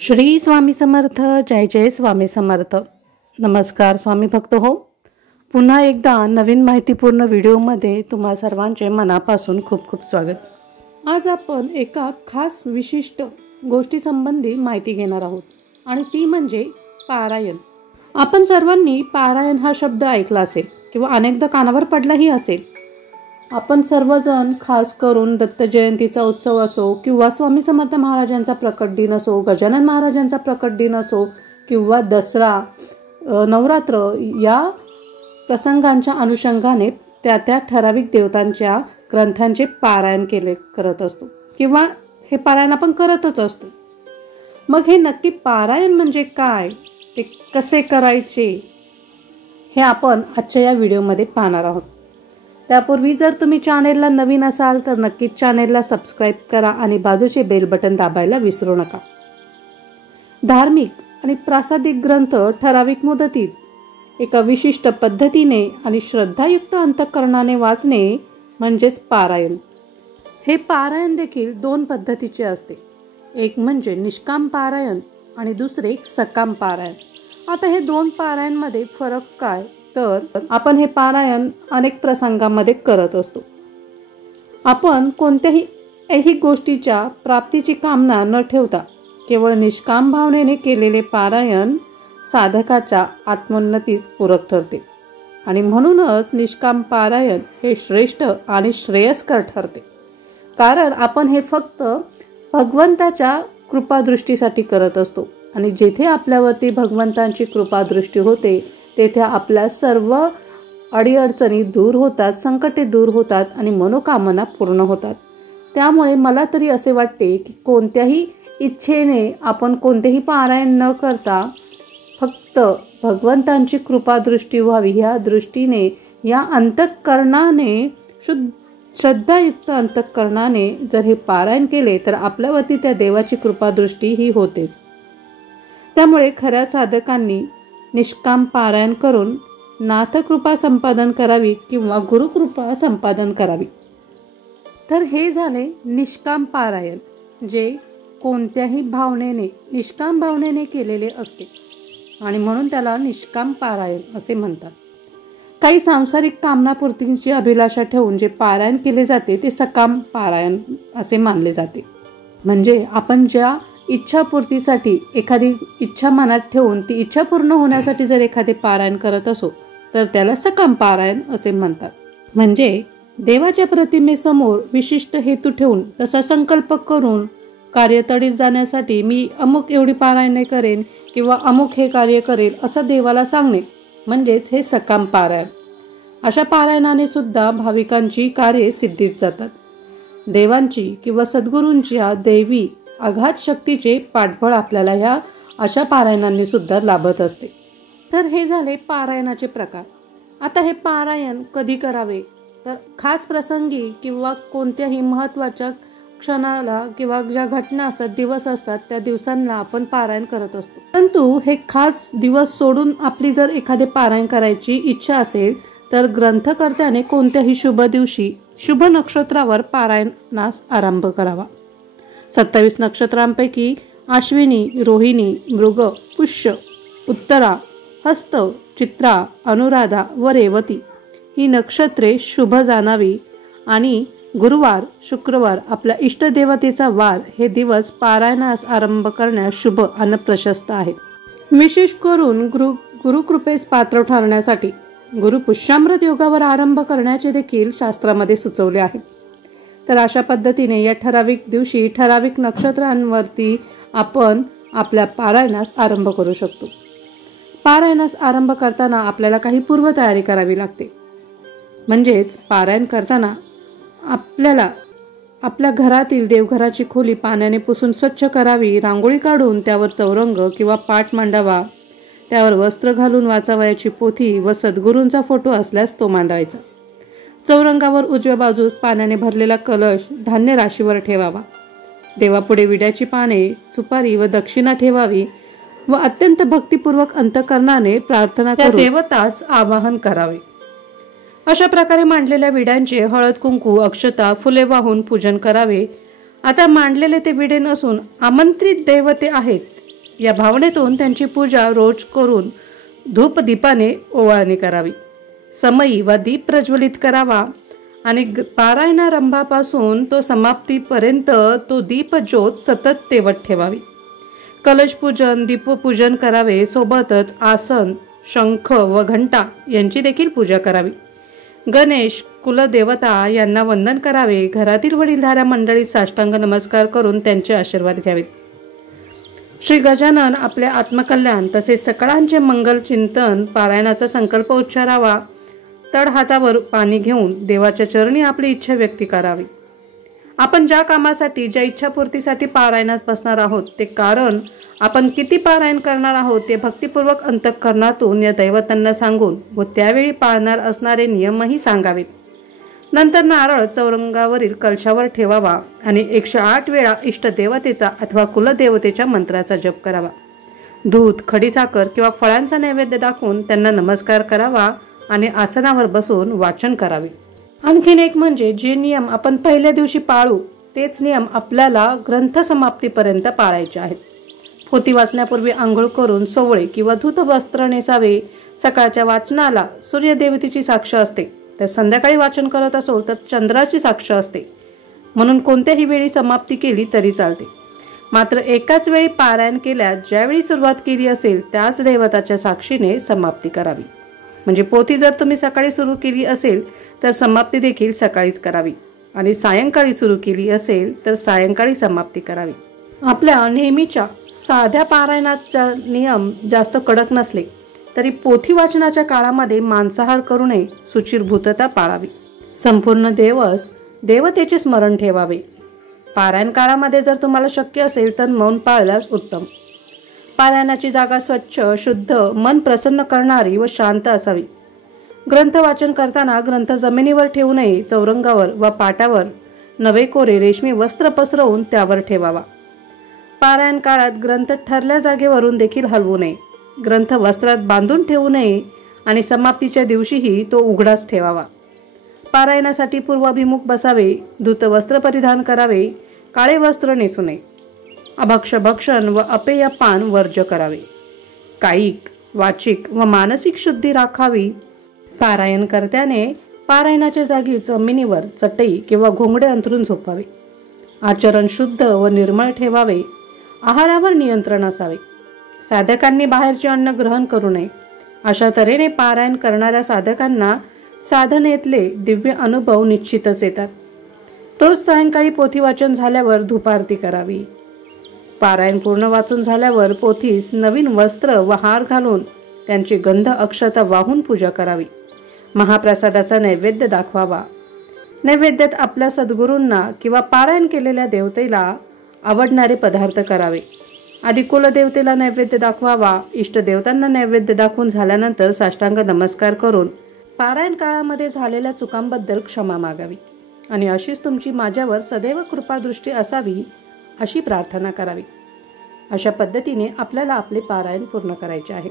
श्री स्वामी समर्थ. जय जय स्वामी समर्थ. नमस्कार स्वामी भक्त हो. पुन्हा एकदा नवीन माहितीपूर्ण व्हिडिओमध्ये तुम्हा सर्वांचे मनापासून खूप खूप स्वागत. आज आपण एका खास विशिष्ट गोष्टीसंबंधी माहिती घेणार आहोत आणि ती म्हणजे पारायण. आपण सर्वांनी पारायण हा शब्द ऐकला असेल किंवा अनेकदा कानावर पडलाही असेल. आपण सर्वजण खास करून दत्त जयंतीचा उत्सव असो किंवा स्वामी समर्थ महाराजांचा प्रकट दिन असो, गजानन महाराजांचा प्रकट दिन असो किंवा दसरा, नवरात्र या प्रसंगांच्या अनुषंगाने त्या ठराविक देवतांच्या ग्रंथांचे पारायण करत असतो किंवा हे पारायण आपण करतच असतो. मग हे नक्की पारायण म्हणजे काय, ते कसे करायचे, हे आपण आजच्या या व्हिडिओमध्ये पाहणार आहोत. त्यापूर्वी जर तुम्ही चॅनेलला नवीन असाल तर नक्कीच चॅनेलला सबस्क्राईब करा आणि बाजूचे बेल बटन दाबायला विसरू नका. धार्मिक आणि प्रासादिक ग्रंथ ठराविक मुदतीत एका विशिष्ट पद्धतीने आणि श्रद्धायुक्त अंतःकरणाने वाचणे म्हणजेच पारायण. हे पारायण देखील दोन पद्धतीचे असते. एक म्हणजे निष्काम पारायण आणि दुसरे सकाम पारायण. आता हे दोन पारायणमध्ये फरक काय, तर आपण हे पारायण अनेक प्रसंगामध्ये करत असतो. आपण कोणत्याही गोष्टीच्या प्राप्तीची कामना न ठेवता केवळ निष्काम भावनेने केलेले पारायण साधकाच्या आत्मोन्नतीस पूरक ठरते आणि म्हणूनच निष्काम पारायण हे श्रेष्ठ आणि श्रेयस्कर ठरते. कारण आपण हे फक्त भगवंताच्या कृपादृष्टीसाठी करत असतो आणि जेथे आपल्यावरती भगवंतांची कृपादृष्टी होते तेथे आपल्या सर्व अडीअडचणी दूर होतात, संकटे दूर होतात आणि मनोकामना पूर्ण होतात. त्यामुळे मला तरी असे वाटते की कोणत्याही इच्छेने आपण कोणतेही पारायण न करता फक्त भगवंतांची कृपादृष्टी व्हावी ह्या दृष्टीने, या अंतःकरणाने, श्रद्धायुक्त अंतःकरणाने जर हे पारायण केले तर आपल्यावरती त्या देवाची कृपादृष्टी ही होतेच. त्यामुळे खऱ्या साधकांनी निष्काम पारायण करून नाथकृपा संपादन करावी किंवा गुरुकृपा संपादन करावी. तर हे झाले निष्काम पारायण, जे कोणत्याही भावनेने, निष्काम भावनेने केलेले असते आणि म्हणून त्याला निष्काम पारायण असे म्हणतात. काही सांसारिक कामनापूर्तीची अभिलाषा ठेवून जे पारायण केले जाते ते सकाम पारायण असे मानले जाते. म्हणजे आपण ज्या इच्छापूर्तीसाठी एखादी इच्छा मनात ठेवून ती इच्छा पूर्ण होण्यासाठी जर एखादे पारायण करत असो तर त्याला सकाम पारायण असे म्हणतात. म्हणजे देवाच्या प्रतिमेसमोर विशिष्ट हेतू ठेवून तसा संकल्प करून कार्यतळीस जाण्यासाठी मी अमुक एवढी पारायणे करेन किंवा अमुक हे कार्य करेल असं देवाला सांगणे म्हणजेच हे सकाम पारायण. अशा पारायणाने सुद्धा भाविकांची कार्ये सिद्धीस जातात. देवांची किंवा सद्गुरूंच्या दैवी अगाध शक्तीचे पाठबळ आपल्याला ह्या अशा पारायणांनी सुद्धा लाभत असते. तर हे झाले पारायणाचे प्रकार. आता हे पारायण कधी करावे, तर खास प्रसंगी किंवा कोणत्याही महत्त्वाच्या क्षणाला किंवा ज्या घटना असतात, दिवस असतात, त्या दिवसांना आपण पारायण करत असतो. परंतु हे खास दिवस सोडून आपली जर एखादे पारायण करायची इच्छा असेल तर ग्रंथकर्त्याने कोणत्याही शुभ दिवशी शुभ नक्षत्रावर पारायणास आरंभ करावा. 27 नक्षत्रांपैकी अश्विनी, रोहिणी, मृग, पुष्य, उत्तरा, हस्त, चित्रा, अनुराधा व रेवती ही नक्षत्रे शुभ जाणावी आणि गुरुवार, शुक्रवार आपल्या इष्टदेवतेचा वार हे दिवस पारायणास आरंभ करण्यास शुभ आणि प्रशस्त आहेत. विशेष करून गुरुकृपेस पात्र ठरण्यासाठी गुरुपुष्यामृत योगावर आरंभ करण्याचे देखील शास्त्रामध्ये सुचवले आहे. तर अशा पद्धतीने या ठराविक दिवशी ठराविक नक्षत्रांवरती आपण आपल्या पारायणास आरंभ करू शकतो. पारायणास आरंभ करताना आपल्याला काही पूर्वतयारी करावी लागते. म्हणजेच पारायण करताना आपल्याला आपल्या घरातील देवघराची खोली पाण्याने पुसून स्वच्छ करावी, रांगोळी काढून त्यावर चौरंग किंवा पाट मांडावा, त्यावर वस्त्र घालून वाचावयाची पोथी व सद्गुरूंचा फोटो असल्यास तो मांडायचा. चौरंगावर उजव्या बाजूस पाण्याने भरलेला कलश धान्य राशीवर ठेवावा. देवापुढे विड्याची पाने, सुपारी व दक्षिणा ठेवावी व अत्यंत भक्तिपूर्वक अंतःकरणाने प्रार्थना करून देवतास आवाहन करावे. अशा प्रकारे मांडलेल्या विड्यांचे हळद, कुंकू, अक्षता, फुले वाहून पूजन करावे. आता मांडलेले ते विडे नसून आमंत्रित देवते आहेत या भावनेतून त्यांची पूजा रोज करून धूप दीपाने ओवाळणी करावी। समयी व दीप प्रज्वलित करावा आणि पारायणारंभापासून तो समाप्तीपर्यंत तो दीप ज्योत सतत तेवत ठेवावी। कलश पूजन दीपपूजन करावे, सोबतच आसन शंख व घंटा यांची देखील पूजा करावी। गणेश कुलदेवता यांना वंदन करावे। घरातील वडीलधाऱ्या मंडळीत साष्टांग नमस्कार करून त्यांचे आशीर्वाद घ्यावेत। श्री गजानन आपले आत्मकल्याण तसेच सकळांचे मंगल चिंतन पारायणाचा संकल्प उच्चारावा। तळ हातावर पाणी घेऊन देवाच्या चरणी आपली इच्छा व्यक्त करावी। आपण ज्या कामासाठी ज्या इच्छापूर्तीसाठी पारायणास बसणार आहोत ते कारण, आपण किती पारायण करणार आहोत ते भक्तिपूर्वक अंतःकरणातून या दैवतांना सांगून व त्यावेळी पाळणार असणारे नियमही सांगावेत। नंतर नारळ चौरंगावरील कलशावर ठेवावा आणि 108 वेळा इष्टदेवतेचा अथवा कुलदेवतेच्या मंत्राचा जप करावा। दूध खडीसाखर किंवा फळांचा नैवेद्य दाखवून त्यांना नमस्कार करावा आणि आसनावर बसून वाचन करावे। आणखीन एक म्हणजे जे नियम आपण पहिल्या दिवशी पाळू तेच नियम आपल्याला ग्रंथ समाप्तीपर्यंत पाळायचे आहेत। पोथी वाचण्यापूर्वी आंघोळ करून सोवळे किंवा धूत वस्त्र नेसावे। सकाळच्या वाचनाला सूर्यदेवतेची साक्ष असते, तर संध्याकाळी वाचन करत असो तर चंद्राची साक्ष असते, म्हणून कोणत्याही वेळी समाप्ती केली तरी चालते। मात्र एकाच वेळी पारायण केल्यास ज्यावेळी सुरुवात केली असेल त्याच देवताच्या साक्षीने समाप्ती करावी। म्हणजे पोथी जर तुम्ही सकाळी सुरू केली असेल तर समाप्ती देखील सकाळीच करावी आणि सायंकाळी सुरू केली असेल तर सायंकाळी समाप्ती करावी। आपल्या नेहमीच्या साध्या पारायणाचा नियम जास्त कडक नसले तरी पोथी वाचनाच्या काळामध्ये मांसाहार करू नये, शुचिर्भूतता पाळावी। संपूर्ण दिवस देवतेचे स्मरण ठेवावे। पारायण काळामध्ये जर तुम्हाला शक्य असेल तर मौन पाळल्यास उत्तम। पारायणाची जागा स्वच्छ, शुद्ध, मन प्रसन्न करणारी व शांत असावी। ग्रंथ वाचन करताना ग्रंथ जमिनीवर ठेवू नये, चौरंगावर व पाटावर नवे कोरे रेशमी वस्त्र पसरवून त्यावर ठेवावा। पारायण काळात ग्रंथ ठरल्या जागेवरून देखील हलवू नये। ग्रंथ वस्त्रात बांधून ठेवू नये आणि समाप्तीच्या दिवशीही तो उघडाच ठेवावा। पारायणासाठी पूर्वाभिमुख बसावे, धूत वस्त्र परिधान करावे, काळे वस्त्र नेसू नये। अभक्ष भक्षण व अपेय पान वर्ज्य करावे। कायिक वाचिक व मानसिक शुद्धी राखावी। पारायण करत्याने पारायणाच्या जागी जमिनीवर चटई किंवा घोंगडे अंथरून झोपावे। आचरण शुद्ध व निर्मळ ठेवावे। आहारावर नियंत्रण असावे। साधकांनी बाहेरचे अन्न ग्रहण करू नये। अशा तऱ्हेने पारायण करणाऱ्या साधकांना साधनेतले दिव्य अनुभव निश्चितच येतात। रोज सायंकाळी पोथी वाचन झाल्यावर धूपारती करावी। पारायण पूर्ण वाचून झाल्यावर पोथीस नवीन वस्त्र व हार घालून त्यांची गंध अक्षता वाहून पूजा करावी। महाप्रसादाचा नैवेद्य दाखवावा। नैवेद्यात आपल्या सद्गुरूंना किंवा पारायण केलेल्या देवतेला आवडणारे पदार्थ करावे। आधी कुलदेवतेला नैवेद्य दाखवावा। इष्टदेवतांना नैवेद्य दाखवून झाल्यानंतर साष्टांग नमस्कार करून पारायण काळामध्ये झालेल्या चुकांबद्दल क्षमा मागावी आणि अशीच तुमची माझ्यावर सदैव कृपादृष्टी असावी अशी प्रार्थना करावी। अशा पद्धतीने आपल्याला आपले पारायण पूर्ण करायचे आहे।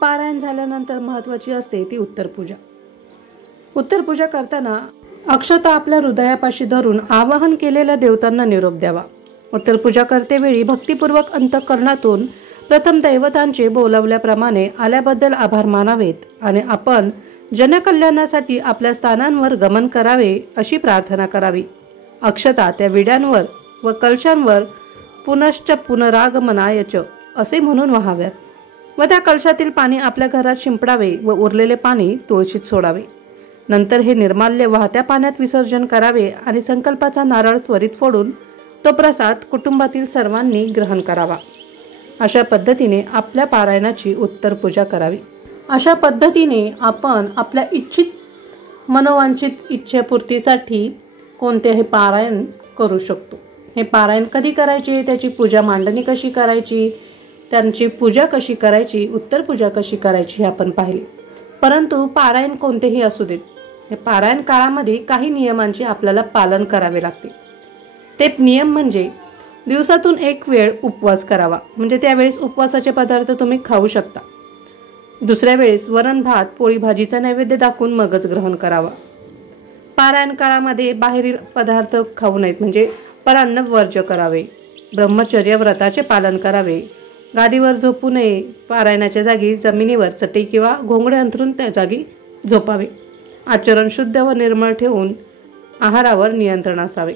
पारायण झाल्यानंतर महत्त्वाची असते ती उत्तरपूजा। उत्तरपूजा करताना अक्षता आपल्या हृदयापाशी धरून आवाहन केलेल्या देवतांना निरोप द्यावा। उत्तरपूजा करतेवेळी भक्तिपूर्वक अंतःकरणातून प्रथम दैवतांचे बोलावल्याप्रमाणे आल्याबद्दल आभार मानावेत आणि आपण जनकल्याणासाठी आपल्या स्थानांवर गमन करावे अशी प्रार्थना करावी। अक्षता त्या विड्यांवर व कलशांवर पुनश्च पुनरागमनायच असे म्हणून वाहाव्यात व त्या कलशातील पाणी आपल्या घरात शिंपडावे व उरलेले पाणी तुळशीत सोडावे। नंतर हे निर्माल्य वाहत्या पाण्यात विसर्जन करावे आणि संकल्पाचा नारळ त्वरित फोडून तो प्रसाद कुटुंबातील सर्वांनी ग्रहण करावा। अशा पद्धतीने आपल्या पारायणाची उत्तर पूजा करावी। अशा पद्धतीने आपण आपल्या इच्छित मनोवांछित इच्छापूर्तीसाठी कोणतेही पारायण करू शकतो। हे पारायण कधी करायचे, त्याची पूजा मांडणी कशी करायची, त्यांची पूजा कशी करायची, उत्तर पूजा कशी करायची हे आपण पाहिले। परंतु पारायण कोणतेही असू देत, हे पारायण काळामध्ये काही नियमांचे आपल्याला पालन करावे लागते। ते नियम म्हणजे दिवसातून एक वेळ उपवास करावा, म्हणजे त्यावेळेस उपवासाचे पदार्थ तुम्ही खाऊ शकता। दुसऱ्या वेळेस वरण भात पोळी भाजीचा नैवेद्य दाखवून मगच ग्रहण करावा। पारायण काळामध्ये बाहेरील पदार्थ खाऊ नयेत, म्हणजे परान्न वर्ज्य करावे। ब्रह्मचर्य व्रताचे पालन करावे। गादीवर झोपू नये. पारायणाच्या जागी जमिनीवर चटई किंवा घोंगडे अंथरून त्या जागी झोपावे. आचरण शुद्ध व निर्मळ ठेवून आहारावर नियंत्रण असावे.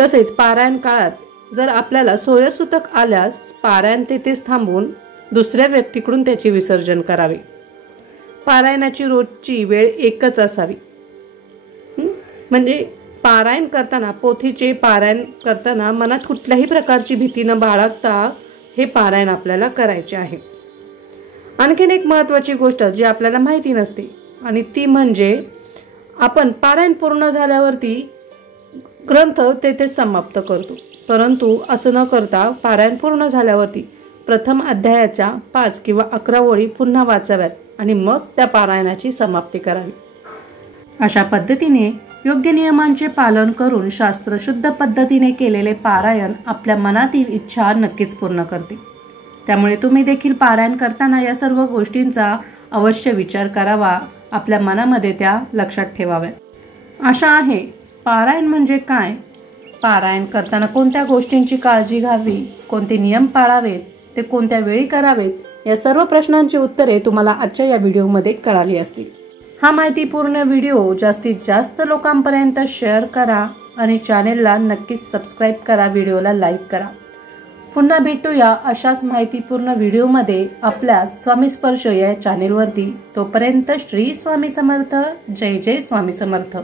तसेच पारायण काळात जर आपल्याला सोयरसुतक आल्यास पारायण तेथेच थांबवून दुसऱ्या व्यक्तीकडून त्याचे विसर्जन करावे. पारायणाची रोजची वेळ एकच असावी. म्हणजे पारायण करताना, पोथीचे पारायण करताना मनात कुठल्याही प्रकारची भीती न बाळगता हे पारायण आपल्याला करायचे आहे. आणखीन एक महत्त्वाची गोष्ट जी आपल्याला माहिती नसते आणि ती म्हणजे आपण पारायण पूर्ण झाल्यावरती ग्रंथ तेथेच समाप्त करतो. परंतु असं न करता पारायण पूर्ण झाल्यावरती प्रथम अध्यायाच्या 5 किंवा 11 ओळी पुन्हा वाचाव्यात आणि मग त्या पारायणाची समाप्ती करावी. अशा पद्धतीने योग्य नियमांचे पालन करून शास्त्रशुद्ध पद्धतीने केलेले पारायण आपल्या मनातील इच्छा नक्कीच पूर्ण करते. त्यामुळे तुम्ही देखील पारायण करताना या सर्व गोष्टींचा अवश्य विचार करावा, आपल्या मनामध्ये त्या लक्षात ठेवाव्या. आशा आहे पारायण म्हणजे काय, पारायण करताना कोणत्या गोष्टींची काळजी घ्यावी, कोणते नियम पाळावेत, ते कोणत्या वेळी करावेत, या सर्व प्रश्नांची उत्तरे तुम्हाला आजच्या या व्हिडिओमध्ये कळाली असतील. हा माहितीपूर्ण व्हिडिओ जास्तीत जास्त लोकांपर्यंत शेअर करा आणि चॅनेलला नक्कीच सबस्क्राईब करा, व्हिडिओला लाईक करा. पुन्हा भेटूया अशाच माहितीपूर्ण व्हिडिओमध्ये आपल्या स्वामी स्पर्श या चॅनेलवरती. तोपर्यंत श्री स्वामी समर्थ. जय जय स्वामी समर्थ.